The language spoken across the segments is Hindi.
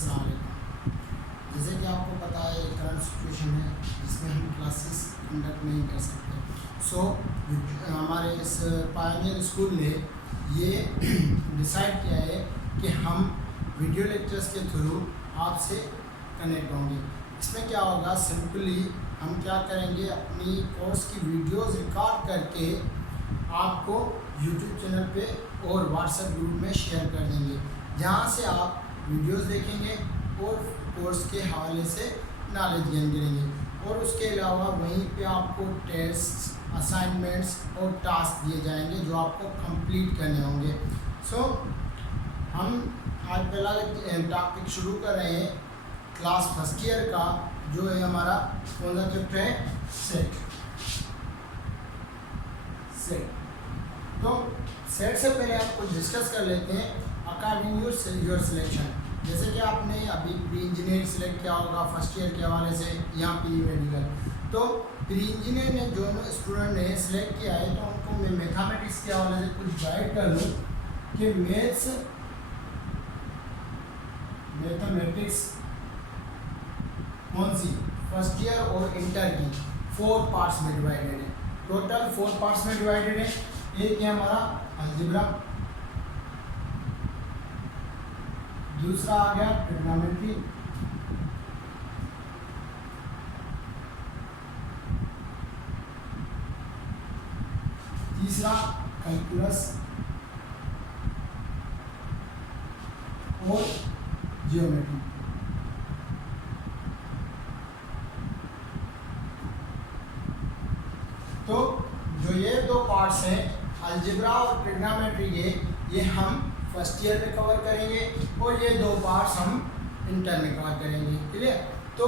अस्सलाम वालेकुम। जैसे कि आपको पता है करंट सिचुएशन है जिसमें हम क्लासेस कंडक्ट नहीं कर सकते। सो हमारे इस पायनियर स्कूल ने ये डिसाइड किया है कि हम वीडियो लेक्चर्स के थ्रू आपसे कनेक्ट होंगे। इसमें क्या होगा, सिंपली हम क्या करेंगे, अपनी कोर्स की वीडियोस रिकॉर्ड करके आपको यूट्यूब चैनल पे और व्हाट्सएप ग्रुप में शेयर कर देंगे, जहाँ से आप वीडियोस देखेंगे और कोर्स के हवाले से नॉलेज गेन करेंगे। और उसके अलावा वहीं पे आपको टेस्ट, असाइनमेंट्स और टास्क दिए जाएंगे जो आपको कंप्लीट करने होंगे। सो हम आज पहला टॉपिक शुरू कर रहे हैं क्लास फर्स्ट ईयर का, जो है हमारा कौन सा चैप्टर है, सेट। तो सेट से पहले आप कुछ डिस्कस कर लेते हैं अकॉर्डिंग योर सिलेक्शन। जैसे कि आपने अभी प्री इंजीनियर सिलेक्ट किया होगा फर्स्ट ईयर के हवाले से, या प्री मेडिकल। तो प्री इंजीनियर ने जो स्टूडेंट ने सिलेक्ट किया है, तो उनको मैं मैथमेटिक्स के हवाले से कुछ गाइड कर लूँ कि मैथमेटिक्स कौन सी फर्स्ट ईयर और इंटर की 4 पार्ट्स में डिवाइडेड है। टोटल 4 पार्ट्स में डिवाइडेड है। एक है हमारा अलजेब्रा, दूसरा आ गया ट्रिग्नोमेट्री, तीसरा कैलकुलस और जियोमेट्री। तो जो ये 2 पार्ट्स हैं अलजेब्रा और ट्रिग्नोमेट्री के, ये हम फर्स्ट ईयर में कवर करेंगे और ये 2 पार्ट्स हम इंटर में कवर करेंगे। क्लियर? तो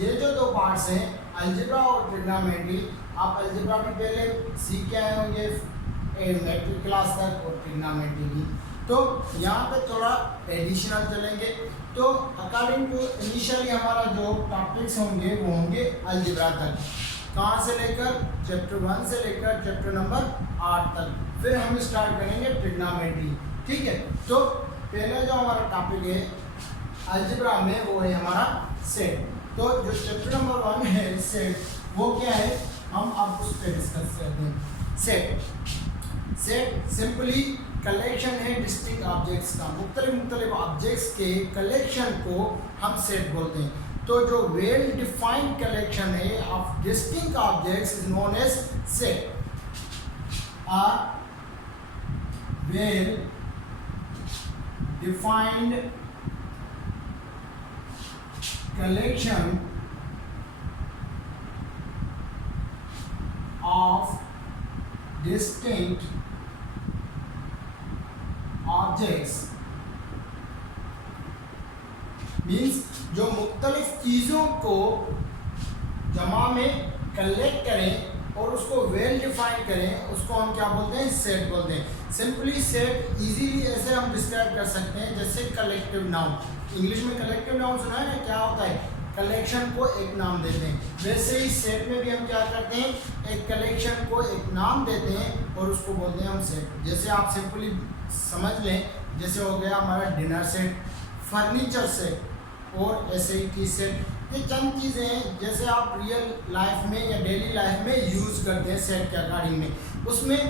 ये जो 2 पार्ट्स हैं अलजेब्रा और ट्रिग्नोमेट्री, आप अलजेब्रा में पहले सीख के आए होंगे मैट्रिक क्लास तक, और ट्रिग्नोमेट्री भी। तो यहाँ पे थोड़ा एडिशनल चलेंगे। तो अकॉर्डिंग टू इनिशियली हमारा जो टॉपिक्स होंगे वो होंगे अलजेब्रा तक, कहाँ से लेकर चैप्टर 1 से लेकर चैप्टर नंबर 8 तक। फिर हम स्टार्ट करेंगे ट्रिग्नोमेट्री। ठीक है? तो पहले जो हमारा टॉपिक है अलजेब्रा में, वो है हमारा सेट। तो जो चैप्टर नंबर 1 है सेट, वो क्या है, हम अब उस पर डिस्कस करते हैं। सेट सिंपली कलेक्शन है डिस्टिंक्ट ऑब्जेक्ट्स का, मुख्तलिफ ऑब्जेक्ट्स के कलेक्शन को हम सेट बोलते हैं। तो जो वेल डिफाइंड कलेक्शन है of distinct objects is known as set. Well defined collection of distinct objects means जो मुख्तलिफ चीज़ों को जमा में कलेक्ट करें और उसको वेल डिफाइन करें, उसको हम क्या बोलते हैं, सेट बोलते हैं। सिंपली सेट इजीली ऐसे हम डिस्क्राइब कर सकते हैं जैसे कलेक्टिव नाउन। इंग्लिश में कलेक्टिव नाउन सुना है ना, क्या होता है, कलेक्शन को एक नाम देते हैं। वैसे ही सेट में भी हम क्या करते हैं, एक कलेक्शन को एक नाम देते हैं और उसको बोलते हैं हम सेट। जैसे आप सिंपली समझ लें, जैसे हो गया हमारा डिनर सेट, फर्नीचर सेट और ऐसे ही टी सेट। ये चंद चीज़ें हैं जैसे आप रियल लाइफ में या डेली लाइफ में यूज़ करते हैं सेट के अकॉर्डिंग में। उसमें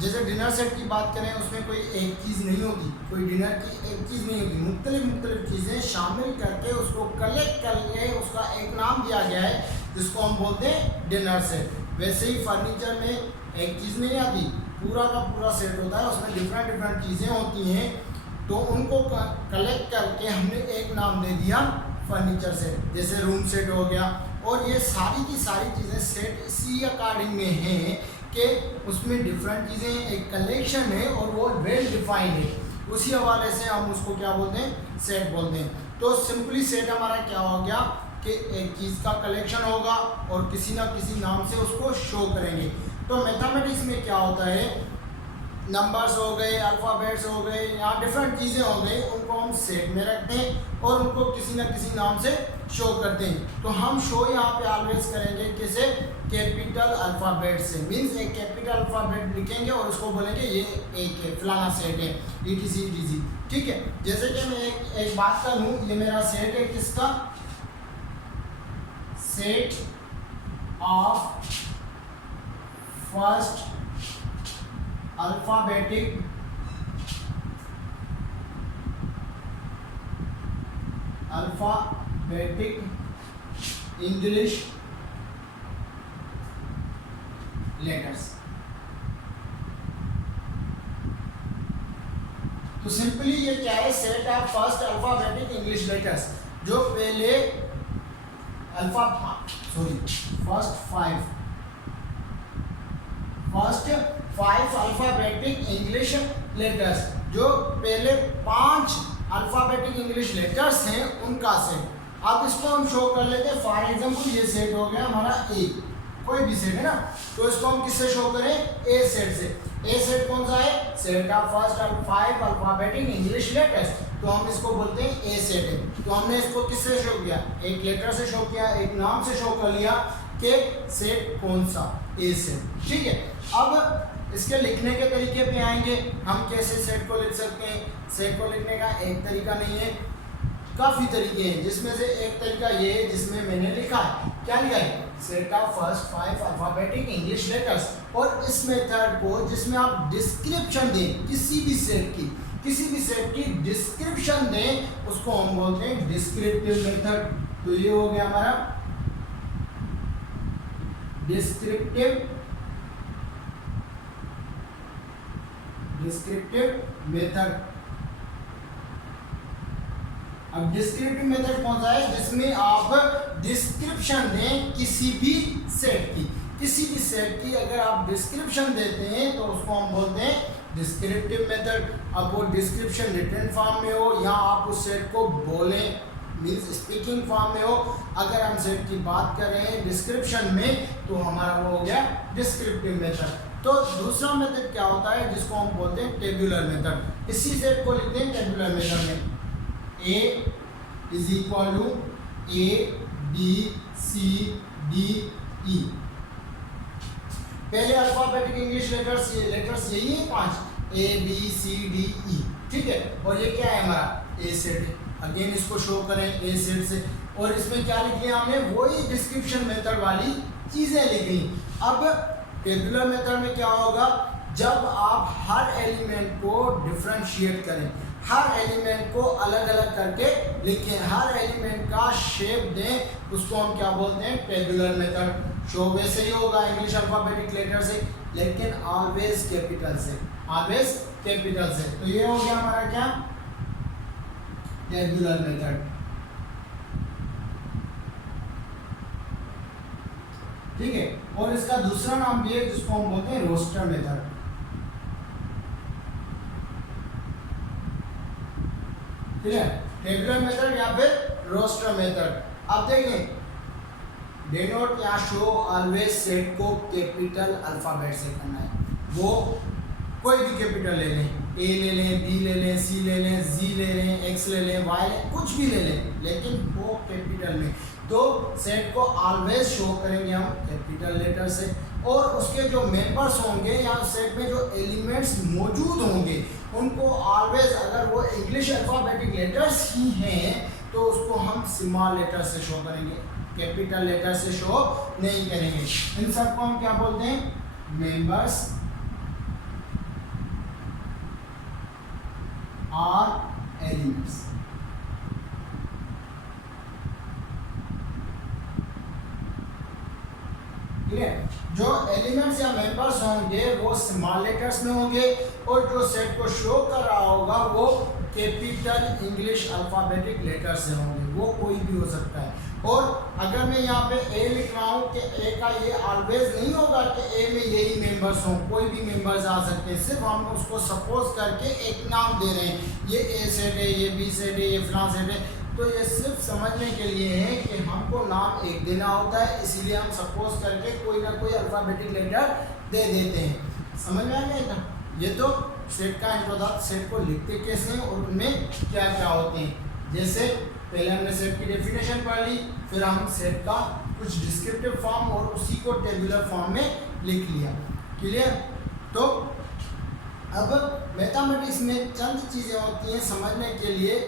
जैसे डिनर सेट की बात करें, उसमें कोई एक चीज़ नहीं होती, कोई डिनर की एक चीज़ नहीं होती, मुख्तलिफ चीज़ें शामिल करके उसको कलेक्ट करके उसका एक नाम दिया गया है जिसको हम बोलते हैं डिनर सेट। वैसे ही फर्नीचर में एक चीज़ नहीं आती, पूरा का पूरा सेट होता है, उसमें डिफरेंट चीज़ें होती हैं, तो उनको कलेक्ट करके हमने एक नाम दे दिया फर्नीचर सेट। जैसे रूम सेट हो गया, और ये सारी की सारी चीज़ें सेट इसी अकॉर्डिंग में हैं कि उसमें डिफरेंट चीज़ें, एक कलेक्शन है और वो वेल डिफाइंड है। उसी हवाले से हम उसको क्या बोलते हैं, सेट बोलते हैं। तो सिंपली सेट हमारा क्या हो गया कि एक चीज़ का कलेक्शन होगा और किसी ना किसी नाम से उसको शो करेंगे। तो मैथमेटिक्स में क्या होता है, नंबर्स हो गए, अल्फ़ाबेट्स हो गए, या डिफरेंट चीज़ें हो गई, उनको हम सेट में रखते हैं और उनको किसी न किसी नाम से शो करते हैं। तो हम शो यहाँ पे ऑलवेज करेंगे किसे, कैपिटल अल्फ़ाबेट से। मीन्स एक कैपिटल अल्फ़ाबेट लिखेंगे और उसको बोलेंगे ये एक है, फलाना सेट है, ETC। ठीक है, जैसे कि मैं एक बात कर लूँ, ये मेरा सेट है किसका, set of first alphabetic English letters. तो सिंपली ये क्या है, set of first alphabetic English letters, जो पहले first five alphabetic English letters, जो पहले 5 अल्फ़ाबेटिक इंग्लिश लेटर्स हैं उनका सेट। अब इसको हम शो कर लेते हैं। फॉर एग्जांपल ये सेट हो गया हमारा ए, कोई भी सेट है ना, तो इसको हम किससे शो करें, ए सेट से। ए सेट कौन सा है, set of first 5 alphabetic English letters, तो हम इसको बोलते हैं ए सेट है। तो हमने इसको किससे शो किया, एक लेटर से शो किया, एक नाम से शो कर लिया कि सेट कौन सा, ए सेट। ठीक है, अब इसके लिखने के तरीके पे आएंगे, हम कैसे सेट को लिख सकते हैं। सेट को लिखने का एक तरीका नहीं है, काफ़ी तरीके हैं, जिसमें से एक तरीका ये है जिसमें मैंने लिखा है, क्या लिखा है, set of first 5 alphabetic English letters. और इस मेथड को जिसमें आप डिस्क्रिप्शन दें किसी भी सेट की डिस्क्रिप्शन दें, उसको हम बोलते हैं डिस्क्रिप्टिव मेथड। तो ये हो गया हमारा डिस्क्रिप्टिव मेथड। अब डिस्क्रिप्टिव मेथड कौन सा है, जिसमें आप डिस्क्रिप्शन दें किसी भी सेट की अगर आप डिस्क्रिप्शन देते हैं तो उसको हम बोलते हैं डिस्क्रिप्टिव मेथड। अब वो डिस्क्रिप्शन रिटन फॉर्म में हो या आप उस सेट को बोलें, मीन्स स्पीकिंग फॉर्म में हो। अगर हम सेट की बात कर रहे हैं डिस्क्रिप्शन में, तो हमारा वो हो गया डिस्क्रिप्टिव मेथड। तो दूसरा मेथड क्या होता है, जिसको हम बोलते हैं टेबुलर मेथड। इसी सेट को लिखते हैं टेबुलर मेथड में, A is equal to A B C D E। पहले अल्फाबेटिक इंग्लिश लेटर्स यही है 5, A B C D E। ठीक है, और ये क्या है हमारा ए सेट। अगेन इसको शो करें ए सेट से, और इसमें क्या लिख लिया हमने, वही डिस्क्रिप्शन मेथड वाली चीजें लिख ली। अब टेबुलर मेथड में क्या होगा, जब आप हर एलिमेंट को डिफरेंशिएट करें, हर एलिमेंट को अलग अलग करके लिखें, हर एलिमेंट का शेप दें, उसको हम क्या बोलते हैं, टेबुलर मेथड। शो वैसे ही होगा इंग्लिश अल्फाबेटिक लेटर से, लेकिन ऑलवेज कैपिटल से, तो ये हो गया हमारा क्या, टेबुलर मेथड। ठीक है, और इसका दूसरा नाम भी है जिसको हम बोलते हैं रोस्टर मेथड। ठीक है, टेबुलर मेथड या फिर रोस्टर मेथड। अब देखें, डिनोट या शो ऑलवेज सेट को कैपिटल अल्फाबेट से करना है। वो कोई भी कैपिटल ले लें, ए ले लें, बी ले लें, सी ले लें, जी ले लें, एक्स ले लें, वाई ले, कुछ भी ले लें, लेकिन वो कैपिटल में। तो सेट को ऑलवेज शो करेंगे हम कैपिटल लेटर से, और उसके जो मेंबर्स होंगे या सेट में जो एलिमेंट्स मौजूद होंगे उनको ऑलवेज, अगर वो इंग्लिश अल्फाबेटिक लेटर्स ही हैं तो उसको हम स्मॉल लेटर से शो करेंगे, कैपिटल लेटर से शो नहीं करेंगे। इन सबको हम क्या बोलते हैं, मेंबर्स और एलिमेंट्स। ठीक है, जो एलिमेंट्स या मेंबर्स होंगे वो स्मॉल लेटर्स में होंगे, और जो सेट को शो कर रहा होगा वो कैपिटल इंग्लिश अल्फाबेटिक लेटर से होंगे, वो कोई भी हो सकता है। और अगर मैं यहाँ पे ए लिख रहा हूँ कि ए का ये ऑलवेज नहीं होगा कि ए में यही मेंबर्स हों, कोई भी मेंबर्स आ सकते हैं, सिर्फ हम उसको सपोज करके एक नाम दे रहे हैं, ये ए सेट है, ये बी सेट है, ये फलां सेट है। तो ये सिर्फ समझने के लिए है कि हमको नाम एक देना होता है, इसीलिए हम सपोज करके कोई ना कोई अल्फाबेटिक लेटर दे देते हैं। समझ में आ गया था? ये तो सेट का इंट्रोडक्शन, सेट को लिखते कैसे हैं और उनमें क्या क्या होते हैं। जैसे पहले हमने सेट की डेफिनेशन पढ़ ली, फिर हम सेट का कुछ डिस्क्रिप्टिव फॉर्म और उसी को टेबुलर फॉर्म में लिख लिया। क्लियर? तो अब मैथमेटिक्स में चंद चीज़ें होती हैं समझने के लिए,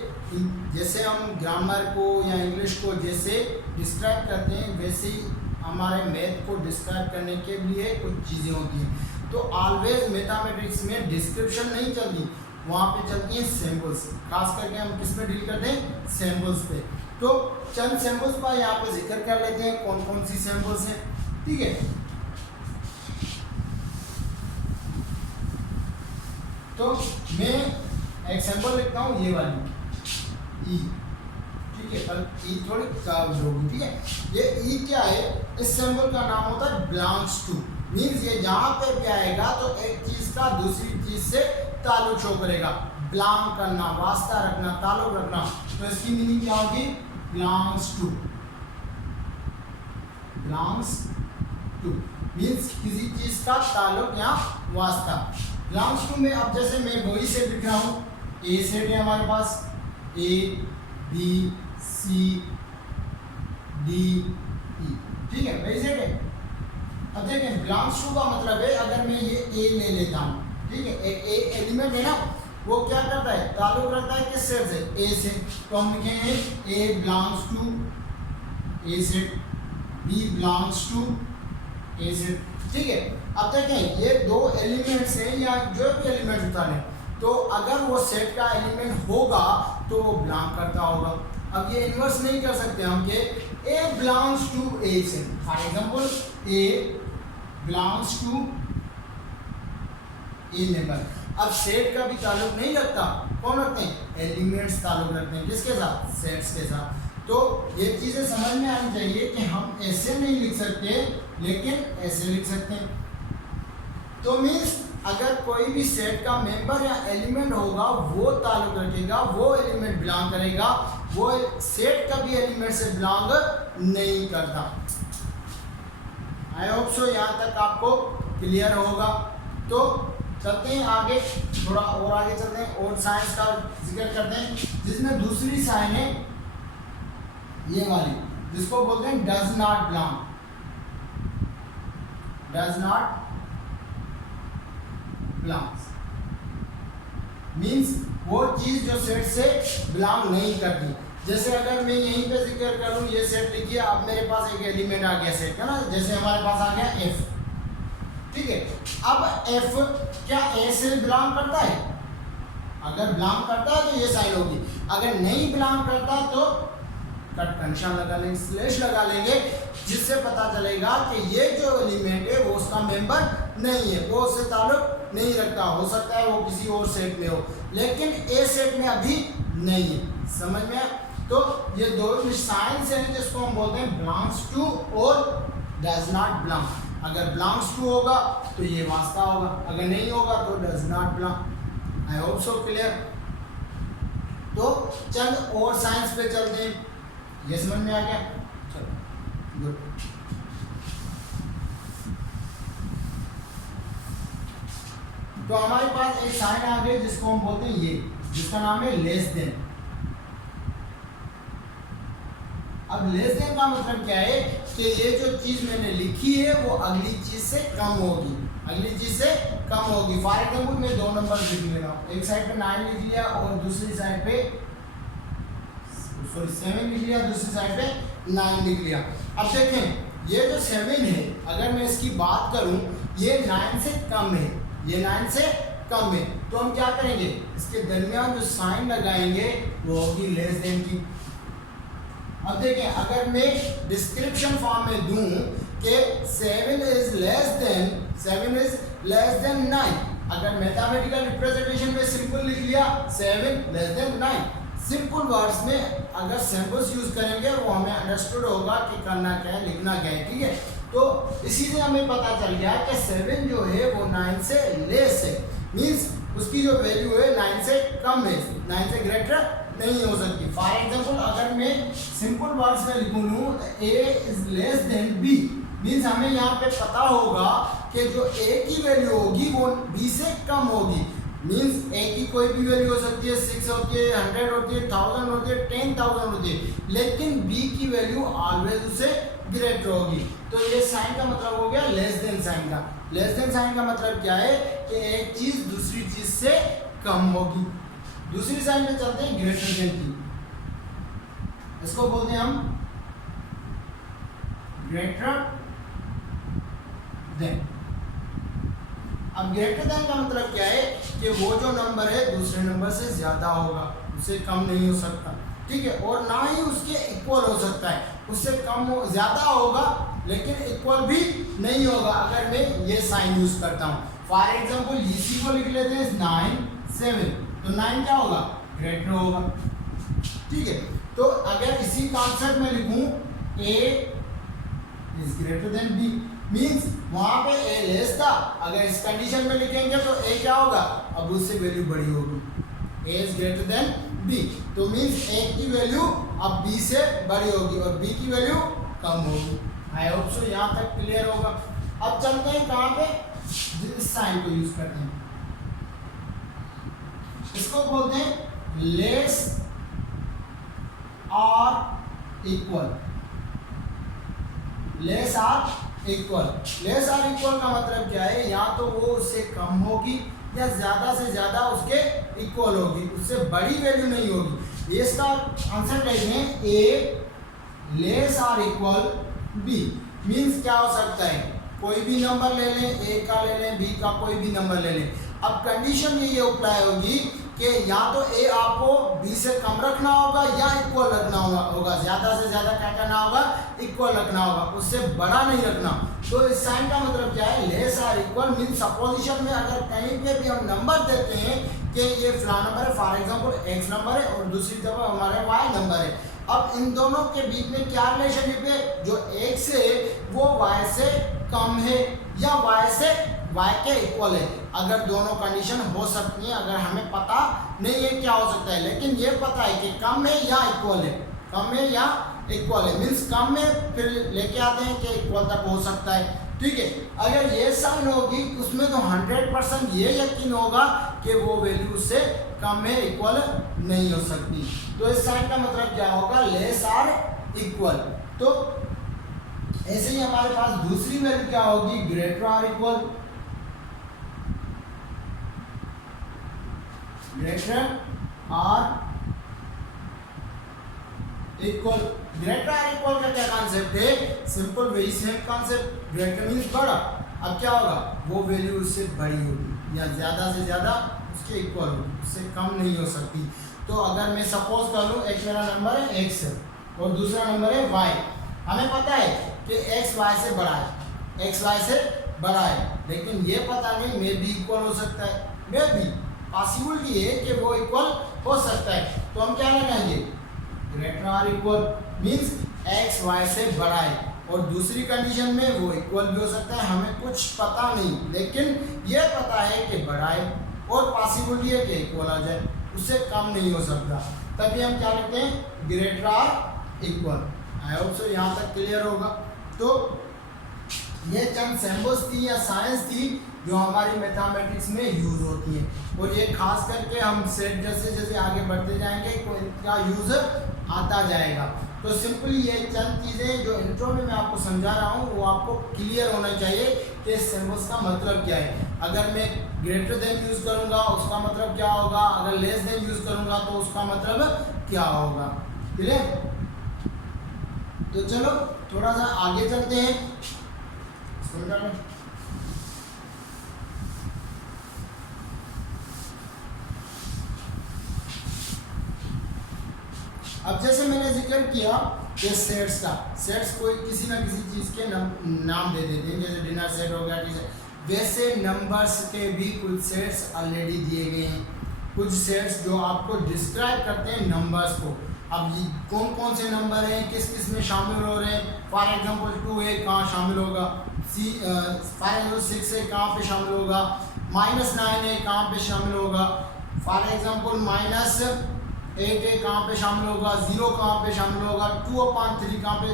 जैसे हम ग्रामर को या इंग्लिश को जैसे डिस्क्राइब करते हैं वैसे ही हमारे मैथ को डिस्क्राइब करने के लिए कुछ चीज़ें होती हैं। तो ऑलवेज मैथमेटिक्स में डिस्क्रिप्शन नहीं चलती, वहाँ पे चलती हैं सिंबल्स। खास करके हम किस में डील करते हैं? सिंबल्स पे। तो चंद सिंबल्स पर यहाँ पे जिक्र कर लेते हैं कौन कौन सी सिंबल्स हैं। ठीक है, तो मैं एक सिंबल लिखता हूँ, ये वाली ई। ठीक है, पर ई थोड़ी कर्व्ड होगी। ठीक है, ये ई क्या है? इस सिंबल का नाम होता है बिलोंग्स टू। मीन्स ये जहाँ पे भी आएगा तो एक चीज का दूसरी चीज से ताल्लुक शो करेगा। बिलोंग करना, वास्ता रखना, ताल्लुक रखना। तो इसकी मीनिंग क्या होगी? Belongs to. Belongs to means किसी चीज का ताल्लुक या वास्ता। बिलोंग्स टू में अब जैसे मैं वही सेट लिख रहा हूँ, ए सेट है हमारे पास, A B C D E. ठीक है, वही सेट है। अब देखें बिलोंग्स टू का मतलब है अगर मैं ये ए ले लेता हूँ, ठीक है, एक ए एलिमेंट है ना, वो क्या करता है? ताल्लुक रखता है किस सेट से? ए से। तो हम लिखेंगे a belongs to a set, b belongs to a set. ठीक है, अब देखें ये दो एलिमेंट्स हैं या जो भी एलिमेंट होता है, तो अगर वो सेट का एलिमेंट होगा तो वो बिलोंग करता होगा। अब ये इन्वर्स नहीं कर सकते हम कि a belongs to a set. For example a belongs to a number. अब सेट का भी ताल्लुक नहीं रखता, कौन रखते हैं? एलिमेंट्स ताल्लुक रखते हैं, किसके साथ? सेट्स के साथ। तो ये चीज़ें समझ में आनी चाहिए कि हम ऐसे नहीं लिख सकते लेकिन ऐसे लिख सकते हैं। तो मीन्स अगर कोई भी सेट का मेंबर या एलिमेंट होगा वो ताल्लुक रखेगा, वो एलिमेंट बिलोंग करेगा, वो सेट का भी एलिमेंट से बिलोंग नहीं करता। आई होप सो यहाँ तक आपको क्लियर होगा। तो चलते हैं आगे, थोड़ा और आगे चलते हैं और साइंस का जिक्र करते हैं, जिसमें दूसरी साइन है ये वाली, जिसको बोलते हैं does not belong. Does not belongs means वो चीज जो सेट से बिलोंग नहीं करती। जैसे अगर मैं यहीं पे जिक्र करूं, ये सेट लिखिए, अब मेरे पास एक एलिमेंट आ गया सेट का ना, जैसे हमारे पास आ गया एफ। ठीक है, अब एफ क्या ए से बिलोंग करता है? अगर बिलोंग करता है तो ये साइन होगी, अगर नहीं बिलोंग करता तो कट का निशान लगा लेंगे, स्लैश लगा लेंगे, जिससे पता चलेगा कि ये जो एलिमेंट है वो उसका मेंबर नहीं है, वो उससे ताल्लुक नहीं रखता। हो सकता है वो किसी और सेट में हो, लेकिन ए सेट में अभी नहीं है। समझ में? तो ये दो साइंस हैं जिसको हम बोलते हैं बिलोंग्स टू और डज नॉट बिलोंग। अगर बिलोंग्स टू होगा तो ये वास्ता होगा, अगर नहीं होगा तो does not belong. I hope so clear. तो चंद और साइंस पे चलते हैं, ये समझ में आ गया? चलो गुड। तो हमारे पास एक साइन आ गई जिसको हम बोलते हैं ये, जिसका नाम है लेस देन। अब लेस देन का मतलब क्या है कि ये जो चीज मैंने लिखी है वो अगली चीज से कम होगी, अगली चीज से कम होगी। फॉर एग्जाम्पल मैं दो नंबर लिख ले रहा हूँ, एक साइड पे 9 लिख लिया और दूसरी साइड पे 7 लिख लिया, दूसरी साइड पे 9 लिख लिया। अब देखें ये जो 7 है, अगर मैं इसकी बात करूं, ये 9 से कम है, ये 9 से कम है, तो हम क्या करेंगे? इसके दरमियान जो साइन लगाएंगे वो होगी लेस देन की। अब देखें अगर मैं डिस्क्रिप्शन फॉर्म में दूं कि 7 इज लेस देन 9, अगर मैथमेटिकल रिप्रेजेंटेशन में सिंपल लिख लिया 7 लेस देन 9, सिंपल वर्ड्स में अगर सिंबल्स यूज करेंगे वो हमें अंडरस्टूड होगा कि करना क्या है, लिखना क्या है। ठीक है, तो इसी से हमें पता चल गया कि 7 जो है वो 9 से लेस है, मींस उसकी जो वैल्यू है 9 से कम है, 9 से ग्रेटर नहीं हो सकती। फॉर एग्जांपल अगर मैं सिंपल वर्ड्स में लिखूं a is less than b, means हमें यहाँ पे पता होगा कि जो ए की वैल्यू होगी वो बी से कम होगी। मीन्स ए की कोई भी वैल्यू हो सकती है, 6 होती है, 100 होती है, 1000 होती है, 10,000 होती है, लेकिन बी की वैल्यू ऑलवेज उससे ग्रेटर होगी। तो ये साइन का मतलब हो गया लेस देन साइन का। लेस देन साइन का मतलब क्या है कि एक चीज दूसरी चीज से कम होगी। दूसरी साइन पे चलते हैं, ग्रेटर देन की, इसको बोलते हैं हम ग्रेटर देन। अब ग्रेटर देन का मतलब क्या है कि वो जो नंबर है दूसरे नंबर से ज्यादा होगा, उससे कम नहीं हो सकता, ठीक है, और ना ही उसके इक्वल हो सकता है, उससे कम ज्यादा होगा लेकिन इक्वल भी नहीं होगा अगर मैं ये साइन यूज करता हूँ। फॉर एग्जाम्पल इसी को लिख लेते हैं 9 7, तो 9 क्या होगा, ग्रेटर होगा, ठीक है। तो अगर इसी कॉन्सेप्ट में लिखूं a is greater than b, means वहां पे a लेस था, अगर इस कंडीशन में लिखेंगे तो a क्या होगा, अब उससे वैल्यू बड़ी होगी, a is greater than b, तो मीन्स a की वैल्यू अब b से बड़ी होगी और b की वैल्यू कम होगी। आई होप सो यहाँ तक क्लियर होगा। अब चलते हैं कहाँ पे, इस साइन को यूज करते हैं, इसको बोलते हैं लेस और इक्वल। लेस और इक्वल, लेस और इक्वल का मतलब क्या है, या तो वो उससे कम होगी या ज्यादा से ज्यादा उसके इक्वल होगी, उससे बड़ी वैल्यू नहीं होगी। इसका आंसर लेंगे ए लेस और इक्वल बी, मीन्स क्या हो सकता है, कोई भी नंबर ले लें, ए का ले लें, बी का कोई भी नंबर ले लें। अब कंडीशन ये अप्लाई होगी कि या तो ए आपको बी से कम रखना होगा या इक्वल रखना होगा, ज्यादा से ज्यादा क्या करना होगा, इक्वल रखना होगा, उससे बड़ा नहीं रखना। तो इस साइन का मतलब क्या है, लेस और इक्वल, मीन्स सपोजिशन में अगर कहीं पे भी हम नंबर देते हैं कि ये फला नंबर है, फॉर एग्जाम्पल एक्स नंबर है और दूसरी तरफ हमारे वाई नंबर है, अब इन दोनों के बीच में क्या रिलेशनशिप है, जो एक्स है वो वाई से कम है या वाई से y के इक्वल है। अगर दोनों कंडीशन हो सकती है, अगर हमें पता नहीं है क्या हो सकता है, लेकिन ये पता है कि कम है या इक्वल है, कम है या इक्वल है, मीन्स कम में फिर लेके आते हैं कि इक्वल तक हो सकता है, ठीक है। अगर ये साइन होगी उसमें तो 100% ये यकीन होगा कि वो वैल्यू उससे कम है, इक्वल नहीं हो सकती। तो इस साइन का मतलब क्या होगा, लेस और इक्वल। तो ऐसे ही हमारे पास दूसरी वैल्यू क्या होगी, ग्रेटर और इक्वल। ग्रेटर और इक्वल, ग्रेटर और इक्वल का क्या कॉन्सेप्ट है, simple very same concept, greater means बड़ा, अब क्या होगा, वो वैल्यू उससे बड़ी होगी या ज्यादा से ज्यादा उसके इक्वल होगी, उससे कम नहीं हो सकती। तो अगर मैं सपोज कर लूँ एक मेरा नंबर है एक्स और दूसरा नंबर है वाई, हमें पता है कि एक्स वाई से बड़ा है, एक्स वाई से बड़ा है, लेकिन ये पता नहीं मे भी इक्वल हो सकता है, मे भी पॉसिबिलिटी है कि वो इक्वल हो सकता है। तो हम क्या लगाएंगे, ग्रेटर और इक्वल, मीन्स एक्स वाई से बड़ा है और दूसरी कंडीशन में वो इक्वल भी हो सकता है, हमें कुछ पता नहीं, लेकिन ये पता है कि बड़ा है और पॉसिबिलिटी है कि इक्वल आ जाए, उससे कम नहीं हो सकता, तभी हम क्या लिखते हैं, ग्रेटर और इक्वल। आई होप सो यहाँ तक क्लियर होगा। तो ये चंद सिंबल्स थी या साइंस थी जो हमारी मैथमेटिक्स में यूज होती है, और ये खास करके हम सेट जैसे जैसे आगे बढ़ते जाएंगे तो इनका यूज आता जाएगा। तो सिंपली ये चंद चीज़ें जो इंट्रो में मैं आपको समझा रहा हूँ वो आपको क्लियर होना चाहिए कि सिंबल्स का मतलब क्या है। अगर मैं ग्रेटर देन यूज करूँगा उसका मतलब क्या होगा, अगर लेस देन यूज करूँगा तो उसका मतलब क्या होगा, क्लियर। तो चलो थोड़ा सा आगे चलते हैं, अब जैसे मैंने जिक्र किया कि सेट्स का, सेट्स कोई किसी ना किसी चीज़ के नाम दे देते हैं, जैसे डिनर सेट हो गया, वैसे नंबर्स के भी कुछ सेट्स ऑलरेडी दिए गए हैं, कुछ सेट्स जो आपको डिस्क्राइब करते हैं नंबर्स को। अब ये कौन कौन से नंबर हैं, किस किस में शामिल हो रहे हैं, फॉर एग्जांपल 2 है कहाँ शामिल होगा, फॉर एग्जाम्पल 6 है कहाँ पे शामिल होगा, -9 है कहाँ पे शामिल होगा, फॉर एग्जांपल -8 है कहाँ पे शामिल होगा, 0 कहाँ पे शामिल होगा, 2/3 कहाँ पे,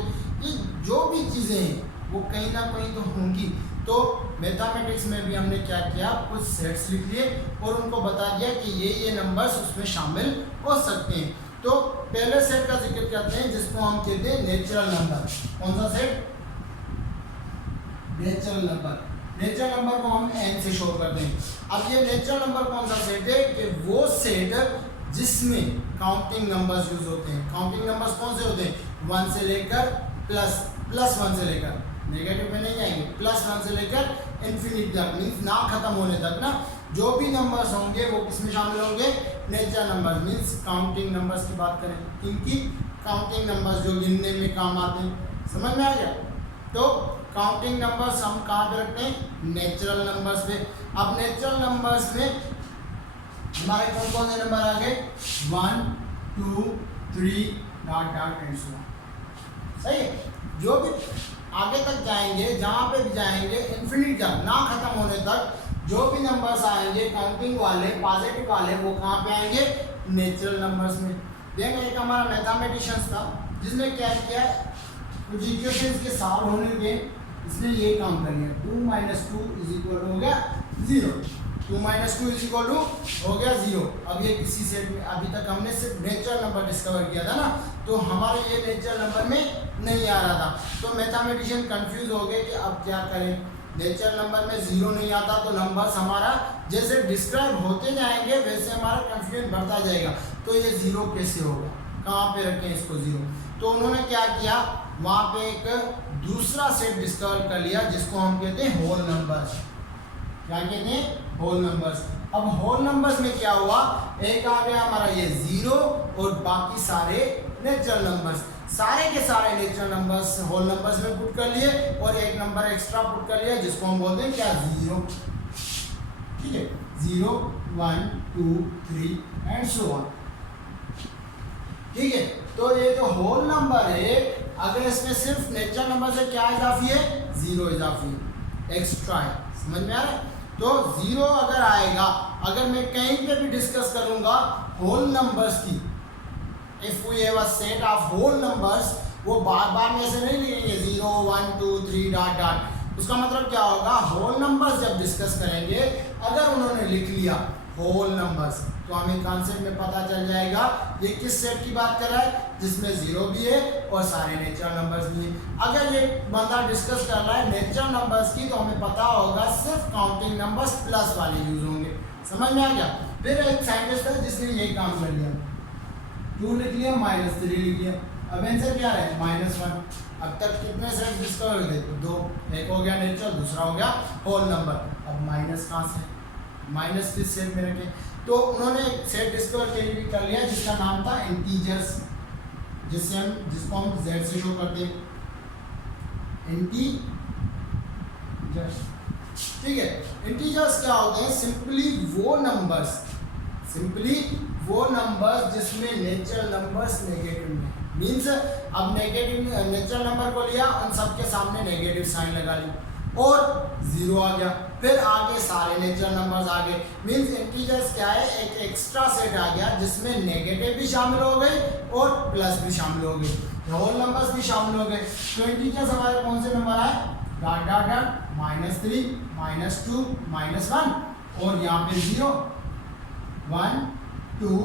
ये जो भी चीज़ें हैं वो कहीं ना कहीं तो होंगी। तो मैथमेटिक्स में भी हमने क्या किया, कुछ सेट्स लिख लिए और उनको बता दिया कि ये नंबर्स उसमें शामिल हो सकते हैं। तो पहले सेट का जिक्र करते हैं जिसको हम कहते हैं नेचुरल नंबर। कौन सा set? Natural number. Natural number को हम n से शो करते हैं। अब ये नेचुरल नंबर कौन सा सेट है कि वो सेट जिसमें काउंटिंग नंबर्स यूज होते हैं। काउंटिंग नंबर्स कौन से होते हैं? 1 से लेकर प्लस 1 से लेकर, नेगेटिव में नहीं आएंगे, +1 से लेकर इन्फिनिटी तक, मीन्स ना खत्म होने तक ना, जो भी नंबर्स होंगे वो किसमें शामिल होंगे? Natural number. Means counting numbers की बात करें, इनकी काउंटिंग नंबर्स जो गिनने में काम आते हैं। समझ में आ गया? तो काउंटिंग नंबर्स हम कहाँ पे रखते हैं? नेचुरल नंबर्स पे। अब नेचुरल नंबर्स में हमारे कौन कौन से नंबर आ गए? 1 2 3 dot dot and so on. सही है? जो भी आगे तक जाएंगे, जहाँ पे भी जाएंगे, इन्फिनिट तक, ना खत्म होने तक, जो भी नंबर्स आएंगे काउंटिंग वाले, पॉजिटिव वाले, वो कहाँ पे आएंगे? नेचुरल नंबर्स में। देखिए एक हमारा मैथमेटिशियंस था जिसने क्या किया, कुछ इक्वेशंस के सॉल्व होने पे इसने ये काम कर लिया, 2 - 2 = हो गया 0। 2 - 2 = हो गया 0। अब ये किसी सेट में, अभी तक हमने सिर्फ नेचुरल नंबर डिस्कवर किया था ना, तो हमारे ये नेचुरल नंबर में नहीं आ रहा था। तो मैथमेटिशियन कंफ्यूज हो गए कि अब क्या करें। नेचुरल नंबर में 0 नहीं आता तो नंबर्स हमारा जैसे डिस्क्राइब होते जाएंगे वैसे हमारा कंफ्यूजन बढ़ता जाएगा। तो ये 0 कैसे होगा, कहाँ पे रखें इसको 0? तो उन्होंने क्या किया, वहाँ पे एक दूसरा सेट डिस्कवर कर लिया जिसको हम कहते हैं होल नंबर्स। क्या कहते हैं? Whole numbers. अब होल नंबर्स में क्या हुआ, एक आ गया हमारा ये 0 और बाकी सारे नेचुरल नंबर्स, सारे के सारे नेचुरल नंबर्स होल नंबर्स में पुट कर लिए और एक नंबर एक्स्ट्रा पुट कर लिया जिसको हम बोलते हैं क्या? 0। ठीक है? 0 1 2 3 एंड सो ऑन। ठीक है? तो ये जो होल नंबर है, अगर इसमें सिर्फ नेचुरल नंबर से क्या इजाफी है? 0 इजाफी है, एक्स्ट्रा है। समझ में आ रहा है? तो 0 अगर आएगा, अगर मैं कहीं पे भी डिस्कस करूंगा होल नंबर्स की, if we have a set of whole numbers, वो बार बार में ऐसे नहीं लिखेंगे 0 1 2 3 डॉट डॉट। उसका मतलब क्या होगा, होल नंबर्स जब डिस्कस करेंगे, अगर उन्होंने लिख लिया होल नंबर्स, तो हमें कॉन्सेप्ट में पता चल जाएगा ये किस सेट की बात कर रहा है, जिसमें 0 भी है और सारे नेचुरल नंबर्स भी है। अगर ये बंदा डिस्कस कर रहा है नेचुरल नंबर्स की, तो हमें पता होगा सिर्फ काउंटिंग नंबर्स प्लस वाले यूज होंगे। समझ में आ गया? फिर एक साइंटिस्ट है जिसने ये काम कर लिया, 2 लिख लिया, -3 लिख लिया। अब आंसर क्या है? -1। अब तक कितने सेट डिस्कवर हुए? 2। एक हो गया नेचुरल, दूसरा हो गया होल नंबर। अब माइनस कहाँ से? माइनस किस सेट में रखें? तो उन्होंने एक सेट डिस्कवर कर लिया जिसका नाम था इंटीजर्स, जिसको हम z से शो करते हैं, इंटीजर्स। ठीक है? इंटीजर्स क्या होते हैं? सिंपली वो नंबर्स जिसमें नेचुरल नंबर्स नेगेटिव में, मीन्स अब नेगेटिव नेचुरल नंबर को लिया, उन सबके सामने नेगेटिव साइन लगा ली और 0 आ गया। फिर आगे सारे नेचुरल नंबर्स आ गए। मीन्स इंटीजर्स क्या है? एक एक्स्ट्रा सेट आ गया जिसमें नेगेटिव भी शामिल हो गए और प्लस भी शामिल हो गए, होल नंबर्स भी शामिल हो गए। तो इंटीजर्स हमारे कौन से नंबर आए? डॉट डॉट डॉट -3 -2 -1 और यहाँ पे 0 1 2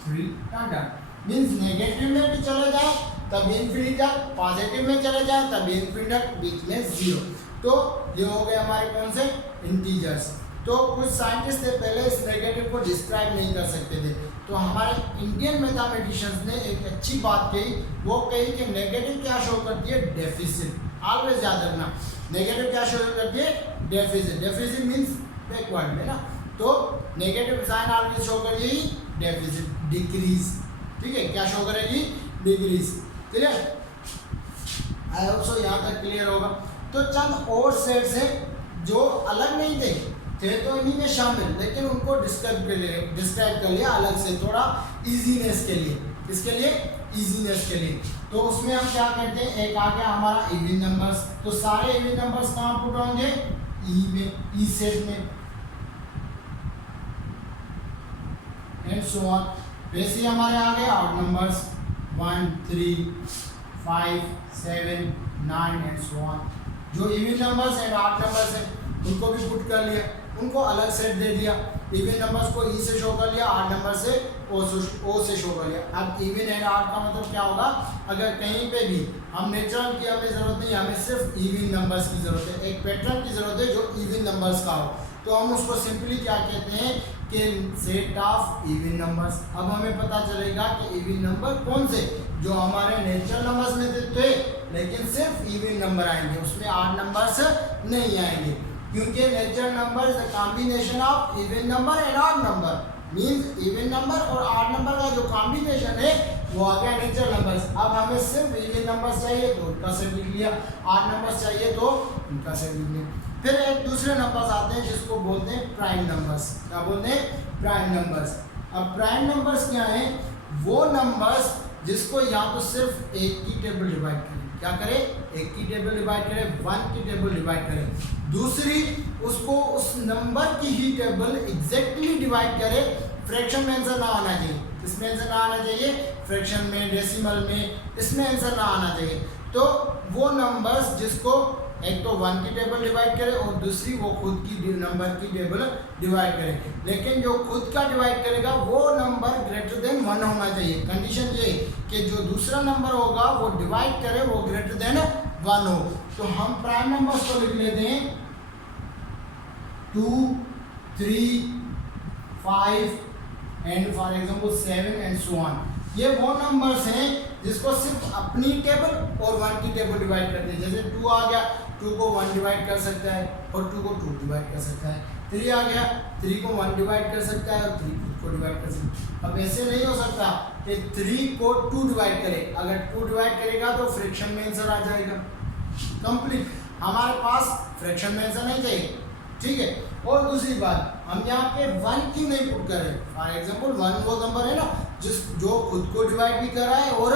3 डॉट डॉट। मीन्स नेगेटिव में भी चले जाए तब इन्फिनिटी तक, पॉजिटिव में चले जाए तब इन्फिनिटी तक, बीच में 0। तो ये हो गए हमारे कौन से? इंटीजर्स। तो कुछ साइंटिस्ट थे पहले इस नेगेटिव को डिस्क्राइब नहीं कर सकते थे, तो हमारे इंडियन मैथमेटिशियंस ने एक अच्छी बात कही, वो कही कि नेगेटिव क्या शो करती है? डेफिसिट। ऑलवेज याद रखना, नेगेटिव क्या शो करती है? डेफिसिट। डेफिसिट मीन्स बैकवर्ड में ना, तो नेगेटिव साइन ऑलवेज शो करेगी डेफिसिट, डिक्रीज। ठीक है? क्या शो करेगी? Decrease. Clear? I hope so यहाँ तक क्लियर होगा। तो चंद और सेट्स हैं जो अलग नहीं थे तो इन्हीं में शामिल, लेकिन उनको डिस्क्राइब कर लिया अलग से, थोड़ा इजीनेस के लिए। किसके लिए? इजीनेस के लिए। तो उसमें हम क्या करते हैं, एक आ गया हमारा इवन नंबर्स। तो सारे इवन नंबर्स कहाँ पुट होंगे? ई में, ई सेट में, एंड सो ऑन। वैसे हमारे आ गए odd numbers 1 3 5 7 9 and so on. जो even numbers and odd numbers हैं उनको भी पुट कर लिया, उनको अलग सेट दे दिया। इवन नंबर्स को ई से शो कर लिया, ऑड नंबर से ओ से शो कर लिया। अब इवन एंड ऑड का मतलब क्या होगा, अगर कहीं पे भी हम नेचुरल की हमें ज़रूरत नहीं, हमें सिर्फ इवन नंबर्स की ज़रूरत है, एक पैटर्न की ज़रूरत है जो इवन नंबर्स का हो, तो हम उसको सिंपली क्या कहते हैं कि सेट ऑफ इवन नंबर्स। अब हमें पता चलेगा कि इवन नंबर कौन से, जो हमारे नेचुरल नंबर्स में थे लेकिन सिर्फ इवन नंबर आएंगे, उसमें ऑड नंबर्स नहीं आएंगे, क्योंकि natural number is the combination of even number and odd number. Means even number और ऑड नंबर का जो कॉम्बिनेशन है वो आ गया नेचुरल नंबर्स। अब हमें सिर्फ इवन नंबर्स चाहिए तो उनका सेट लिख लिया, ऑड नंबर्स चाहिए तो उनका सेट लिख लिया। फिर एक दूसरे नंबर्स आते हैं जिसको बोलते हैं प्राइम नंबर्स। क्या बोलते हैं, प्राइम नंबर्स। अब प्राइम नंबर्स क्या हैं, वो नंबर्स जिसको या तो सिर्फ एक की टेबल डिवाइड करें, क्या करें, एक की टेबल डिवाइड करें, वन की टेबल डिवाइड करें, दूसरी उसको उस नंबर की ही टेबल एग्जैक्टली डिवाइड करे, फ्रैक्शन में आंसर ना आना चाहिए, इसमें आंसर ना आना चाहिए, फ्रैक्शन में, डेसिमल में, इसमें आंसर ना आना चाहिए। तो वो नंबर्स जिसको एक तो वन की टेबल डिवाइड करे और दूसरी वो खुद की नंबर की टेबल डिवाइड करे, लेकिन जो खुद का डिवाइड करेगा वो नंबर ग्रेटर देन वन होना चाहिए। कंडीशन ये कि जो दूसरा नंबर होगा वो डिवाइड करे वो ग्रेटर देन वन हो। तो हम प्राइम नंबर्स को लिख लेते हैं 2, 3, 5 and for example 7 and so on. ये वो नंबर्स हैं जिसको सिर्फ अपनी टेबल और वन की टेबल डिवाइड करते हैं। जैसे 2 आ गया, 2 को 1 डिवाइड कर सकता है और 2 को 2 डिवाइड कर सकता है। 3 आ गया, 3 को 1 डिवाइड कर सकता है और 3 खुद को डिवाइड कर सकता है। अब ऐसे नहीं हो सकता कि 3 को 2 डिवाइड करे, अगर 2 डिवाइड करेगा तो फ्रैक्शन में आंसर आ जाएगा कंप्लीट। हमारे पास फ्रैक्शन में आंसर नहीं चाहिए, ठीक है। और दूसरी बात, हम यहाँ पे 1 क्यों नहीं पुट कर रहे, फॉर एग्जाम्पल 1 वो नंबर है ना जो खुद को डिवाइड भी कर रहा है और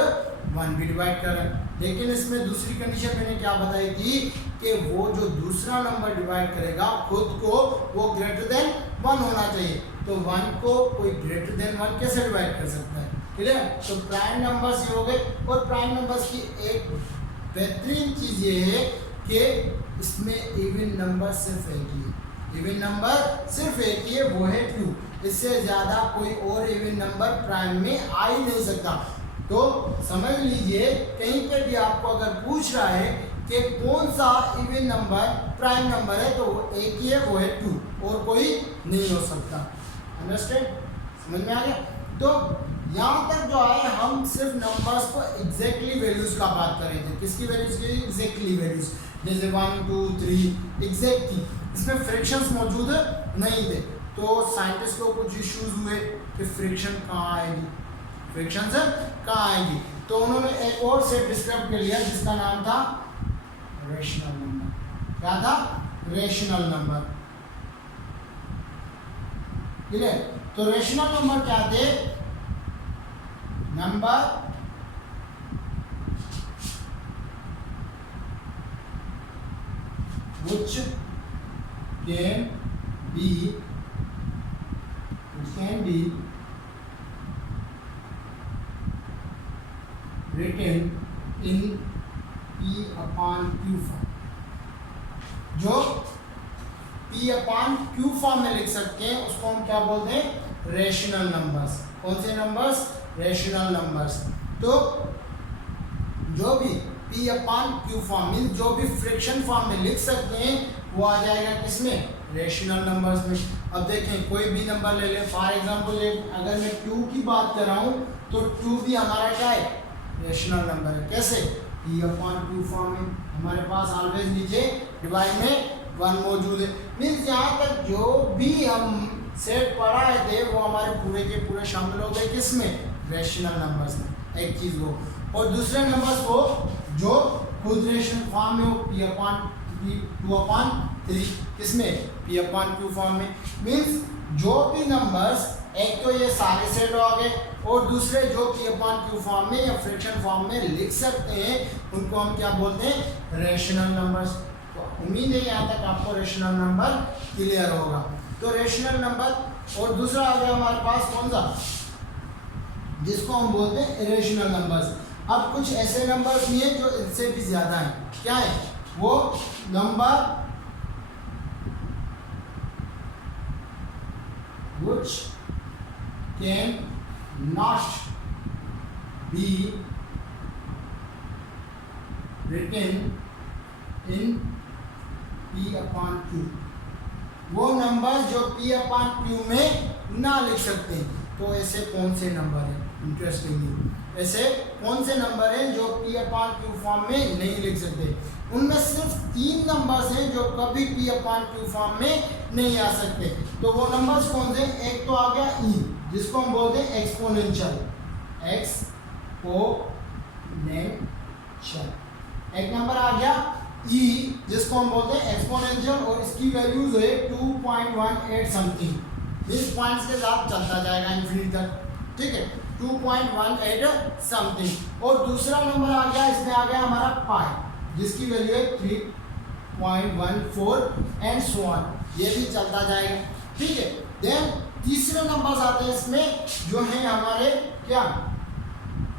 1 भी डिवाइड कर रहा है, लेकिन इसमें दूसरी कंडीशन मैंने क्या बताई थी कि वो जो दूसरा नंबर डिवाइड करेगा खुद को वो ग्रेटर देन 1 होना चाहिए। तो 1 को कोई ग्रेटर देन 1 कैसे डिवाइड कर सकता है, क्लियर। तो प्राइम नंबर्स ये हो गए। और प्राइम नंबर्स की एक बेहतरीन चीज़ ये है कि इसमें इवन नंबर सिर्फ एक ही है, इवन नंबर सिर्फ एक ही है, वो है 2। इससे ज़्यादा कोई और इवन नंबर प्राइम में आ ही नहीं सकता। तो समझ लीजिए कहीं पे भी आपको अगर पूछ रहा है कि कौन सा इवन नंबर प्राइम नंबर है तो वो एक ही है, वो है 2 और कोई नहीं हो सकता। अंडरस्टैंड, समझ में आ गया। तो यहाँ तक जो है हम सिर्फ नंबर्स को एग्जैक्टली वैल्यूज़ का बात कर रहे थे। किसकी वैल्यूज़ की, एग्जैक्टली वैल्यूज़, जैसे 1, 2, 3 एग्जैक्ट थी, इसमें फ्रैक्शंस मौजूद नहीं थे। तो साइंटिस्ट को कुछ इश्यूज हुए कि फ्रैक्शन कहाँ आएगी, फ्रैक्शंस कहाँ आएगी, तो उन्होंने एक और सेट डिस्क्राइब कर लिया जिसका नाम था रेशनल नंबर। क्या था, रेशनल नंबर, क्लियर। तो रेशनल नंबर क्या थे, number which can be written in P upon Q form, जो P upon Q फॉर्म में लिख सकते हैं उसको हम क्या बोलते हैं, रेशनल नंबर्स। कौन से नंबर्स, रेशनल नंबर्स। तो जो भी P upon Q form mean जो भी फ्रैक्शन फॉर्म में लिख सकते हैं वो आ जाएगा किसमें, रेशनल नंबर्स में। अब देखें कोई भी नंबर ले लें, फॉर एग्जांपल अगर मैं 2 की बात कर रहा हूँ तो 2 भी हमारा क्या है, रेशनल नंबर है। कैसे, P upon Q फॉर्म में हमारे पास ऑलवेज नीचे डिवाइड में 1 मौजूद है। मीन्स यहाँ तक जो भी हम सेट पढ़ाए थे वो हमारे पूरे के पूरे शामिल हो गए किसमें, रेशनल नंबर्स में। एक चीज़ वो, और दूसरे नंबर्स वो जो खुद रेशनल फॉर्म में हो, P upon 2 upon 3 किसमें, P upon Q फॉर्म में। मीन्स जो भी नंबर्स, एक तो ये सारे सेट हो गए और दूसरे जो P upon Q फॉर्म में या फ्रैक्शन फॉर्म में लिख सकते हैं उनको हम क्या बोलते हैं, रेशनल नंबर्स। तो उम्मीद है यहाँ तक आपको रेशनल नंबर क्लियर होगा। तो रेशनल नंबर और दूसरा आ गया हमारे पास कौन सा, जिसको हम बोलते हैं इरेशनल नंबर्स। अब कुछ ऐसे नंबर्स भी हैं जो इनसे भी ज़्यादा हैं, क्या है, वो number which can not be written in P upon Q, वो नंबर जो P upon Q में ना लिख सकते। तो ऐसे कौन से नंबर हैं, इंटरेस्टिंगली ऐसे कौन से नंबर हैं जो P upon Q फॉर्म में नहीं लिख सकते। उनमें सिर्फ 3 नंबर्स हैं जो कभी P upon Q फॉर्म में नहीं आ सकते। तो वो नंबर्स कौन से? एक तो आ गया E, जिसको हम बोलते हैं एक्सपोनेंशियल, एक नंबर आ गया E, जिसको हम बोलते हैं एक्सपोनेंशियल, और इसकी वैल्यूज है 2.18 समथिंग। इस पॉइंट्स के साथ चलता जाएगा इन्फिनिटी तक, ठीक है, 2.18 समथिंग। और दूसरा नंबर आ गया, इसमें आ गया हमारा पाई, जिसकी वैल्यू है 3.14 एंड सो ऑन, ये भी चलता जाएगा, ठीक है। देन तीसरे नंबर्स आते हैं इसमें, जो है हमारे क्या,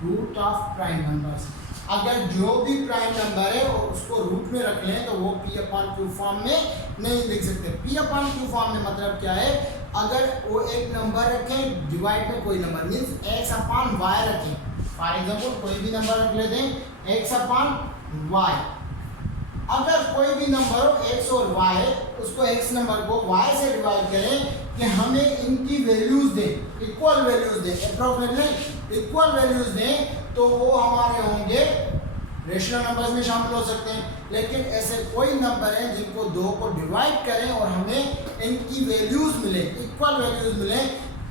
रूट ऑफ प्राइम नंबर्स। अगर जो भी प्राइम नंबर है और उसको रूट में रख लें तो वो P upon Q फॉर्म में नहीं लिख सकते। P upon Q फॉर्म में मतलब क्या है, अगर वो एक नंबर रखें डिवाइड में कोई number, means x upon y रखें, फॉर एग्जाम्पल कोई भी नंबर रख लेते हैं x upon y। अगर कोई भी नंबर हो x और y है, उसको x नंबर को y से डिवाइड करें कि हमें इनकी वैल्यूज दें, इक्वल वैल्यूज दें, अप्रोक्सीमेटली इक्वल वैल्यूज दें, तो वो हमारे होंगे रेशनल नंबर्स में शामिल हो सकते हैं। लेकिन ऐसे कोई नंबर हैं जिनको 2 को डिवाइड करें और हमें इनकी वैल्यूज मिले, इक्वल वैल्यूज मिले,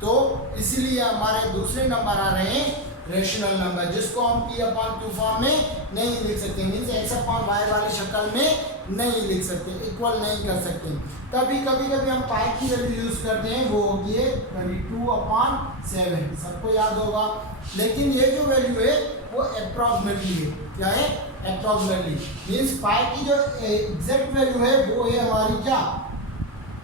तो इसलिए हमारे दूसरे नंबर आ रहे हैं रेशनल नंबर, जिसको हम P upon Q फॉर्म में नहीं लिख सकते, मीन्स x upon y वाली शक्ल में नहीं लिख सकते, इक्वल नहीं कर सकते। तभी कभी कभी हम पाई की वैल्यू यूज करते हैं, वो होगी 22/7, सबको याद होगा। लेकिन ये जो वैल्यू है वो अप्रॉक्सीमेटली है, क्या है, अप्रॉक्सीमेटली, मीन्स पाई की जो एग्जैक्ट वैल्यू है वो है हमारी क्या,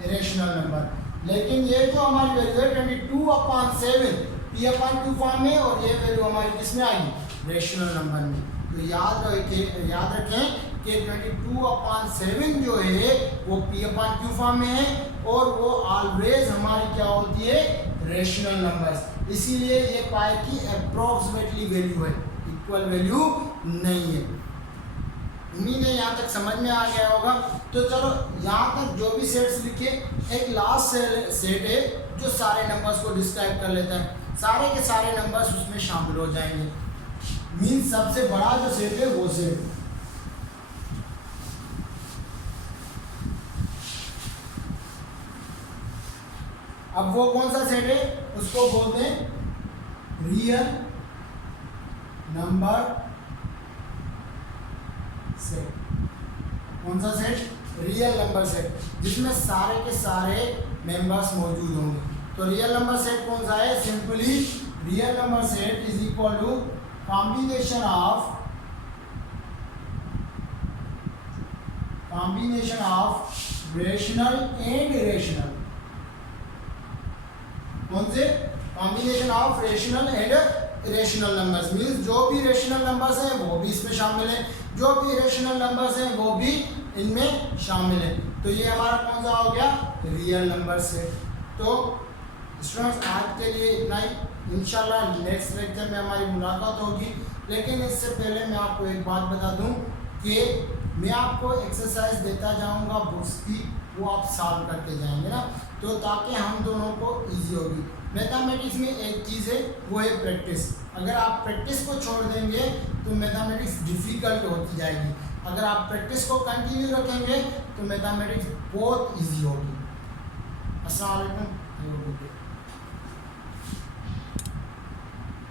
रेशनल नंबर। लेकिन ये जो हमारी वैल्यू है 22/7 P upon Q फॉर्म में, और ये वैल्यू हमारी किसमें आएगी, रेशनल नंबर में। तो याद रखें कि 22/7 जो है वो P upon Q फॉर्म में है, और वो ऑलवेज हमारी क्या होती है, रेशनल नंबर्स। इसीलिए ये पाई की अप्रोक्सीमेटली वैल्यू है, इक्वल वैल्यू नहीं है। उम्मीद है यहाँ तक समझ में आ गया होगा। तो चलो यहाँ तक जो भी सेट्स लिखे, एक लास्ट सेट है जो सारे नंबर्स को डिस्क्राइब कर लेता है, सारे के सारे नंबर्स उसमें शामिल हो जाएंगे, मीन्स सबसे बड़ा जो सेट है वो सेट। अब वो कौन सा सेट है, उसको बोलते हैं रियल नंबर सेट। कौन सा सेट, रियल नंबर सेट, जिसमें सारे के सारे मेंबर्स मौजूद होंगे। तो रियल नंबर सेट कौन सा है, simply real number set is equal to combination of rational and irrational. कौन से, combination of rational and irrational numbers, means जो भी रेशनल नंबर्स हैं वो भी इसमें शामिल है, जो भी इरेशनल नंबर्स हैं वो भी इनमें शामिल है। तो ये हमारा कौन सा हो गया, रियल नंबर सेट। तो स्टूडेंट्स आज के लिए इतना ही, इंशाल्लाह नेक्स्ट लेक्चर में हमारी मुलाकात होगी। लेकिन इससे पहले मैं आपको एक बात बता दूं कि मैं आपको एक्सरसाइज देता जाऊंगा बुक्स की, वो आप सॉल्व करते जाएंगे ना, तो ताकि हम दोनों को इजी होगी। मैथमेटिक्स में एक चीज़ है, वो है प्रैक्टिस। अगर आप प्रैक्टिस को छोड़ देंगे तो मैथमेटिक्स डिफ़िकल्ट होती जाएगी। अगर आप प्रैक्टिस को कंटिन्यू रखेंगे तो मैथमेटिक्स बहुत ईजी होगी। अस्सलाम वालेकुम।